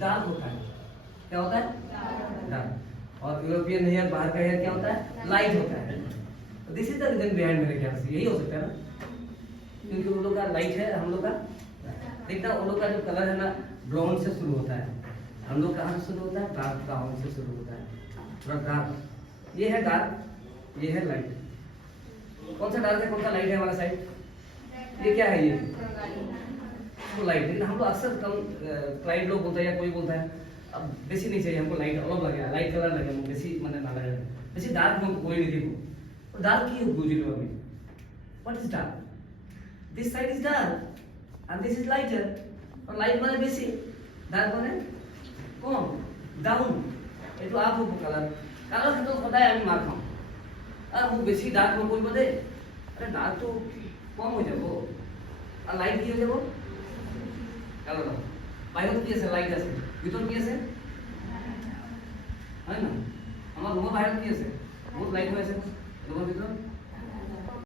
Dark होता है। क्या होता है? डार्क। और यूरोपियन हेयर, बाहर का हेयर क्या होता है? लाइट होता है। This is the reason behind, मेरे ख्याल से यही हो सकता है ना, क्योंकि उन लोग का लाइट है, हम लोग का देखता, उन लोग का जो कलर है ना ब्राउन से शुरू होता है, हम लोग कहाँ से शुरू होता है? डार्क ब्राउन से शुरू होता है, थोड़ा डार्क। ये है डार्क, ये है लाइट। कौन सा डार्क है, कौन सा लाइट है हमारा साइड? ये क्या है? ये तो लाइट। लेकिन हम लोग अक्सर कम क्लाइंट लोग बोलता है या कोई बोलता है अब बेसी नहीं चाहिए हमको, लाइट अलग लगे, लाइट कलर लगे, बेसी मैंने ना लगे, बेसी डार्क हमको कोई नहीं देखो। तो डार्क की बुझी लो अभी, what is dark? This side is dark and this is lighter. और लाइट माने बेसी, डार्क माने कम, डाउन। ये तो आप कलर कलर तो पता है, আমি মার খাও আর वो বেশি ডার্ক में कोई বলে अरे डार्क तो কম हो যাবো আর লাইট কি হয়ে যাবো কালো দাও। বাইরে কি আছে? লাইট আছে। ভিতর কি আছে? হয় না, আমার রুমের বাইরে কি আছে? বহুত লাইট হয়ে আছে রুমের ভিতর।